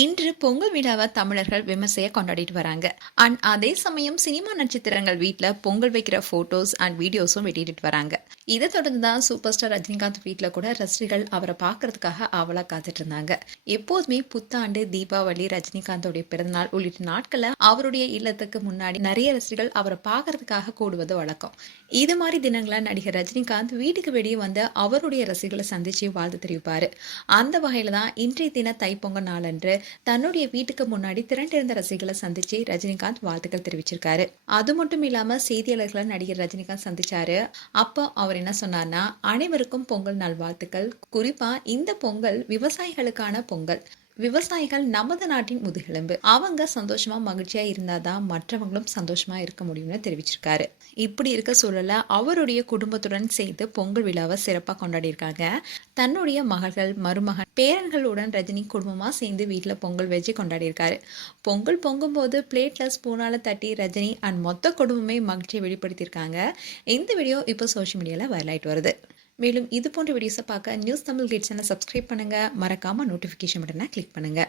இன்று பொங்கல் விழாவை தமிழர்கள் விமர்சையா கொண்டாடிட்டு வராங்க. அண்ட் அதே சமயம் சினிமா நட்சத்திரங்கள் வீட்ல பொங்கல் வைக்கிற போட்டோஸ் அண்ட் வீடியோஸும் வெளியிட்டு வராங்க. இதை தொடர்ந்து தான் சூப்பர் ஸ்டார் ரஜினிகாந்த் வீட்டில் கூட ரசிகர்கள் அவரை பார்க்கறதுக்காக ஆவலா காத்துட்டு இருந்தாங்க. எப்போதுமே புத்தாண்டு, தீபாவளி, ரஜினிகாந்தோடைய பிறந்தநாள் உள்ளிட்ட நாட்கள்ல அவருடைய இல்லத்துக்கு முன்னாடி நிறைய ரசிகர்கள் அவரை பார்க்கறதுக்காக கூடுவது வழக்கம். இது மாதிரி தினங்கள நடிகர் ரஜினிகாந்த் வீட்டுக்கு வெளியே வந்து அவருடைய ரசிகர்களை சந்திச்சு வாழ்த்து தெரிவிப்பாரு. அந்த வகையில தான் இன்றைய தின தைப்பொங்கல் நாளன்று தன்னுடைய வீட்டுக்கு முன்னாடி திரண்டிருந்த ரசிகர்களை சந்திச்சு ரஜினிகாந்த் வாழ்த்துக்கள் தெரிவிச்சிருக்காரு. அது மட்டும் இல்லாம செய்தியாளர்களை நடிகர் ரஜினிகாந்த் சந்திச்சாரு. அப்போ அவர் என்ன சொன்னார்னா, அனைவருக்கும் பொங்கல் நல்வாழ்த்துக்கள். குறிப்பா இந்த பொங்கல் விவசாயிகளுக்கான பொங்கல். விவசாயிகள் நமது நாட்டின் முதுகெலும்பு. அவங்க சந்தோஷமா மகிழ்ச்சியா இருந்தாதான் மற்றவங்களும் சந்தோஷமா இருக்க முடியும்னு தெரிவிச்சிருக்காரு. இப்படி இருக்க சூழல அவருடைய குடும்பத்துடன் சேர்ந்து பொங்கல் விழாவை சிறப்பா கொண்டாடி இருக்காங்க. தன்னுடைய மகள்கள், மருமகன், பேரன்களுடன் ரஜினி குடும்பமா சேர்ந்து வீட்டுல பொங்கல் வச்சு கொண்டாடி இருக்காரு. பொங்கல் பொங்கும் போது பிளேட்ல ஸ்பூனால தட்டி ரஜினி அண்ட் மொத்த குடும்பமே மகிழ்ச்சியை வெளிப்படுத்தியிருக்காங்க. இந்த வீடியோ இப்போ சோஷியல் மீடியால வைரலாயிட்டு வருது. மேலும் இது போன்ற வீடியோஸை பார்க்க நியூஸ் தமிழ் கிட்ஸ் சேனலை சப்ஸ்கிரைப் பண்ணுங்க. மறக்காம நோட்டிஃபிகேஷன் பட்டனை கிளிக் பண்ணுங்க.